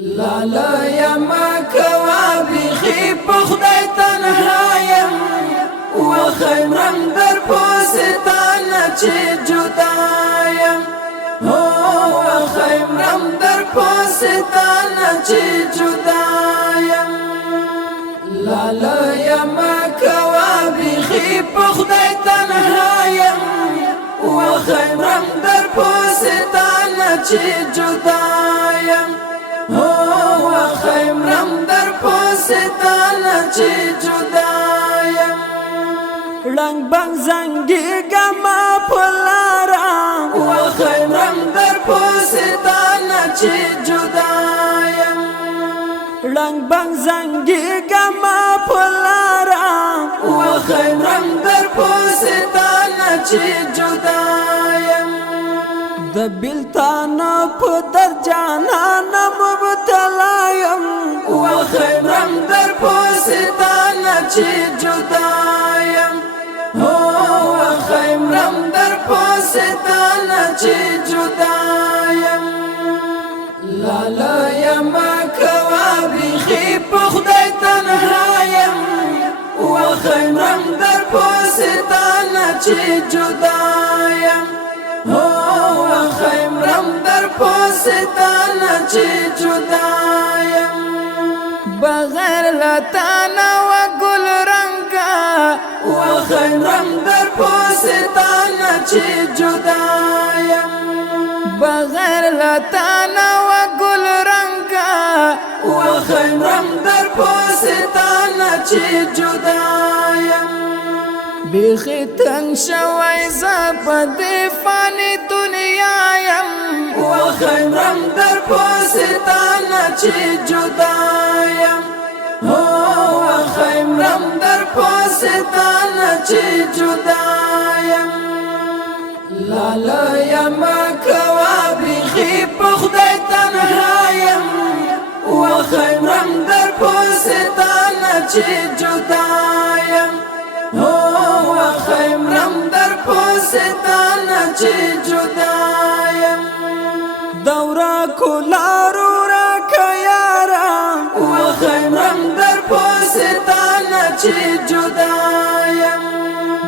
لالا یما کوا بیخی پخدای تنها یم و خیمرم در پوستانا چی جدایم و خیمرم در پوستانا چی جدایم لالا یما کوا بیخی پخدای تنها یم و خیمرم در پوستانا چی جدایم خیمرم در پوستانا چی جدایم رنگ بنگ زنگی گما پلارم و خیمرم در پوستانا چی جدایم رنگ بنگ زنگی گما پلارم و خیمرم در پوستانا چی جدایم د بیلتانا پدر جانانا مبتلایم و خیمرم در پوستانا چی جدایم و خیمرم در پوستانا چی جدایم لالا یما کوا بیخی پخدای تنهایم و خیمرم در پوستانا چی جدایم خیمرم در پوستانا چی جدایم بغیر لتانا و گل رنگا و خیمرم در پوستانا چی جدایم بغیر لتانا و گل رنگا و خیمرم در پوستانا چی جدایم بیخی تنگ شوی زپدی فانی دنیایم و خیمرم در پوستانا چی جدایم و خیمرم در پوستانا چی جدایم لالا یما کوا بیخی پخدای تنهایم و خیمرم در پوستانا چی جدایم خیمرم در پوستانا چی جدایم دورا کلارو را کیارم و خیمرم در پوستانا چی جدایم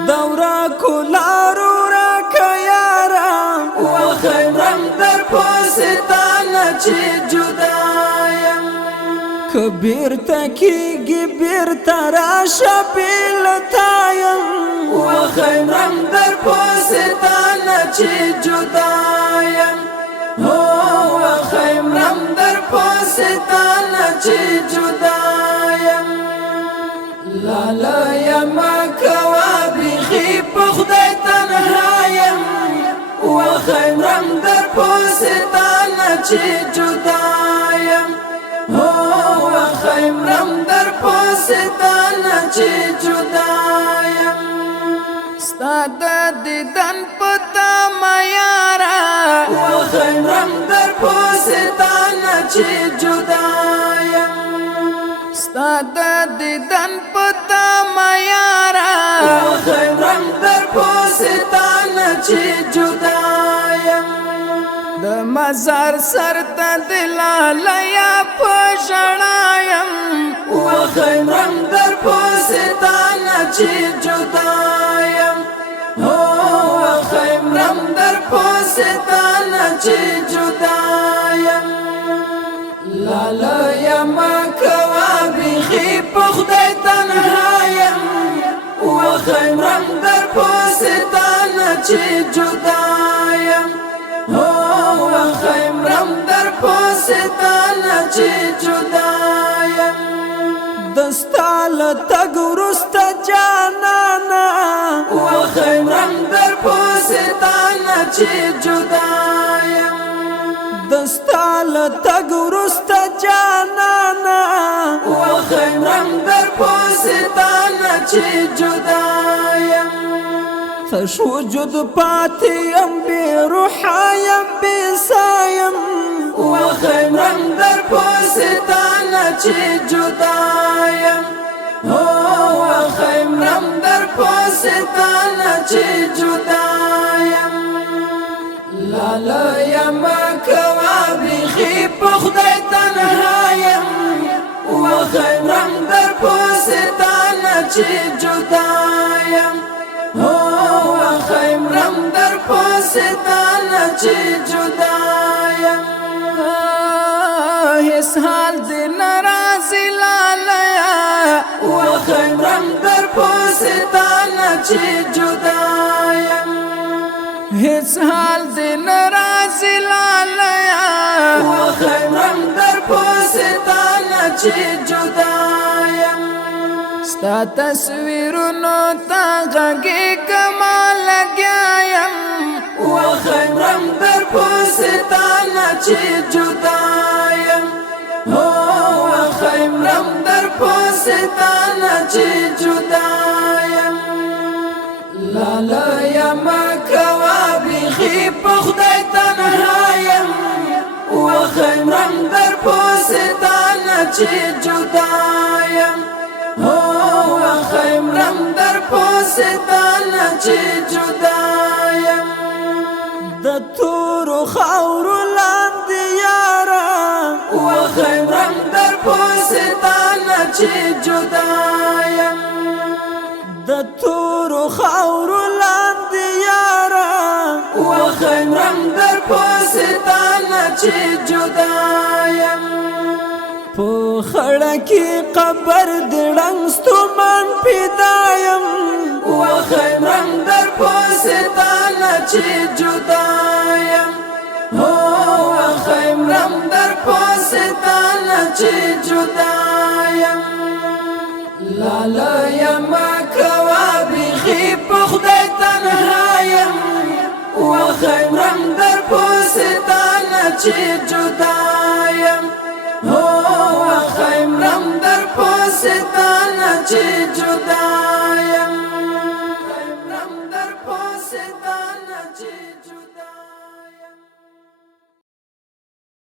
دورا کلارو را کیارم و خیمرم در پوستانا چی جدایم کبیر تکیگی بیر تراشا بیلتایم و خیمرم در پوستانا چی جدایم و خیمرم در پوستانا چی جدایم لالا یما کوا بیخی پخدای تنهایم و خیمرم در پوستانا چی جدایم خیمرم در پوستانا چی جدایم ستا د دیدن پتا میارا و خیمرم در پوستانا چی جدایم ستا د دیدن پتا میارا و خیمرم در پوستانا چی جدایم د مزار سر ته دلایا پښړایم و خیمرم در پوستانا چی جدایم و خیمرم در پوستانا چی جدایم لالا یما کوا بیخی پخدای تنهایم و خیمرم در پوستانا چی جدایم و خیمرم در پوستانا چی جدایم دستال تگ ورستا جانانا و خیمرم در پوستانا چی جدایم دستال تگ ورستا جانانا و خیمرم در پوستانا چی جدایم تش وجود پاتیم بی روحایم بی سایم و خیمرم در پوستانا چی جدایم و خیمرم در پوستانا چی جدایم لالا یما کوا بیخی پخدای تنها چې جدایم خیم رم در پوستانا چې جدایم هیڅ حال دې ناراضي لالیا خیم رم در پوستانا چې جدایم هیڅ حال دې ناراضي لالیا خیم رم در پوستانا چې جدایم ستا تصویرونو تا غږی کما لګیایم خیم رم در پوستانا چې جدایم خیم رم در پوستانا چې جدایم لالا یما کوا بیخی په خدای تنهایم خیم رم در پوستانا چې جدایم خیم رم در پوستانا چې جدایم د تورو خاورو لاندې یارا خیم رم در پوستانا چې جدایم د تورو خاورو لاندې یارا خیم رم در پوستانا چې جدایم په خړه کې قبر د ړنګ ستومان پیدایم خیم رم در پوستانا چې جدایم خیم رم در پوستانا چې جدایم لالا یما کوا بیخی په خدای تنهایم خیم رم در پوستانا چې جدایم خیم رم در پوستانا چې جدایم